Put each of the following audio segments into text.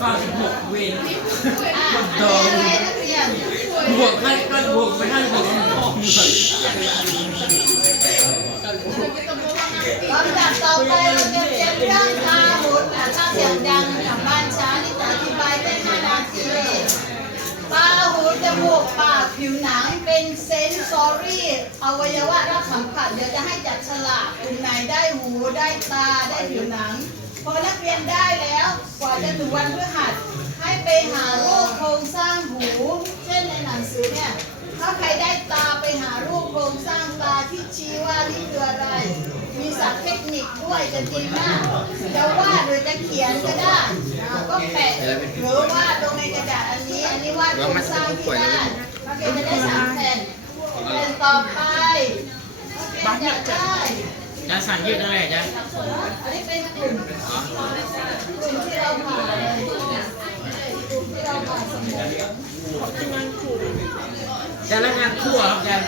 เก้าสิบหกเวนอะดองเรียนเรียนบวกให้ก็บวกไปให้บวกมันพองเลยลำดับต่อไปเราจะเรียนเรื่องพาหุดอะถ้าเสียงดังกลับบ้านช้านี่จะอธิบายได้ห้านาทีพาหุดจมูกปากผิวหนังเป็นเซนซอรี่อวัยวะรับสัมผัสเดี๋ยวจะให้จับฉลากกลุ่มไหนได้หูได้ตาได้ผิวหนัง พอนักเรียนได้แล้วกว่าจะถึงวันพฤหัสให้ไปหารูปโครงสร้างหู เช่นในหนังสือเนี่ยถ้าใครได้ตาไปหารูปโครงสร้างตาที่ชี้ว่านี่คืออะไร มีศัพท์เทคนิคด้วยจะดีมาก จะวาดหรือจะเขียนก็ได้อ่าก็แปะหรือวาดลงในกระดาษอันนี้อันนี้วาดโครงสร้างที่ได้นักเรียนจะได้สามแผ่นแผ่นต่อไปนักเรียนจะได้จะสั่งยืดอะไรจ๊ะอันนี้เป็น จะแล้วงานคู่เหรอครับ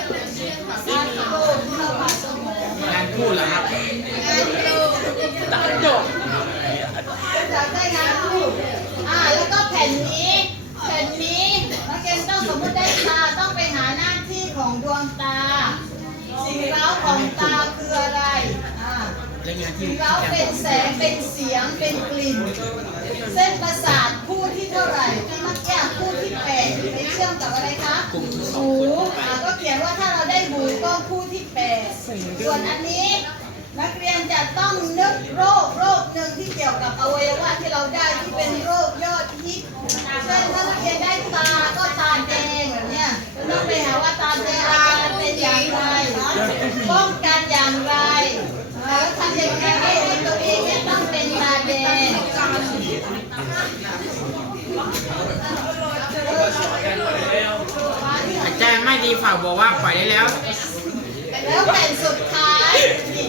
จ๊ะงานโลกที่เราผ่านสมองงานคู่เหรอครับงานโลกตัดจบอยากได้งานคู่อ่าแล้วก็แผ่นนี้แผ่นนี้นักเรียนต้องสมมติได้ตาต้องไปหาหน้าที่ของดวงตา สิ่งเร้าของตาคืออะไรอ่าแล้วงานที่เราเป็นแสงเป็นเสียงเป็นกลิ่น เส้นประสาทคู่ที่เท่าไหร่ที่เมื่อกี้คู่ที่แปดไปเชื่อมกับอะไรคะหูอ่าก็เขียนว่าถ้าเราได้หูก็คู่ที่ แปดส่วนอันนี้นักเรียนจะต้องนึกโรคโรคหนึ่งที่เกี่ยวกับอวัยวะที่เราได้ที่เป็นโรคยอดฮิตเช่นถ้านักเรียนได้ตาก็ตาแดงแบบเนี้ยจะต้องไปหาว่าตาแดงอาการเป็นอย่างไรป้องกันอย่างไรแล้วทำยังไงให้ตัวเองเนี่ยต้องเป็นตาแดง อาจารย์ไม่ดีฝากบอกว่าปล่อยได้แล้ว แล้วแผ่นสุดท้ายนี่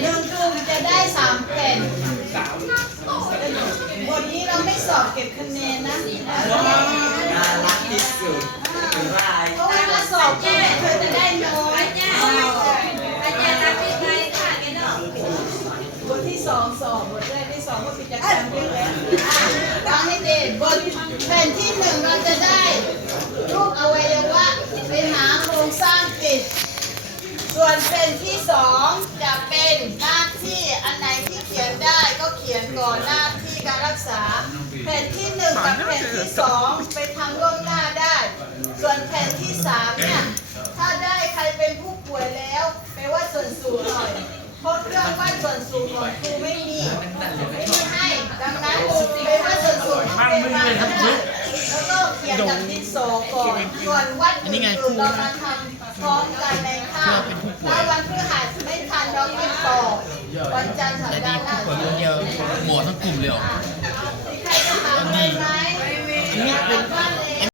หนึ่งกลุ่มจะได้สามแผ่นบทนี้เราไม่สอบเก็บคะแนนนะน่ารักที่สุดเพราะว่าถ้าสอบแค่เธอจะได้น้อยบทที่สองสอบบทแรกที่สองก็กิจกรรมเยอะแล้วอะฟังให้ดีบทแผ่นที่หนึ่งเราจะได้รูปอวัยวะ ส่วนเป็นที่สองจะเป็นหน้าที่อันไหนที่เขียนได้ก็เขียนก่อนหน้าที่การรักษาแผ่นที่หนึ่งกับแผ่นที่สองไปทำล่วงหน้าได้ ส่วนแผ่นที่สามเนี่ยถ้าได้ใครเป็นผู้ป่วยแล้วไปว่าส่วนสูงหน่อยเพราะเครื่องว่าส่วนสูงของครูไม่มี สอก่อนส่วนวันอื่นเรามาทำพร้อมกันในข้าวถ้าวันพฤหัสไม่ทันเราก็สอบวันจันทร์สัปแต่ดานี่ห์หน้าผู้ป่วคนเดียวหมดทั้งกลุ่มเลยเหรอ มีใครจะถาไหมไม่มีเป็น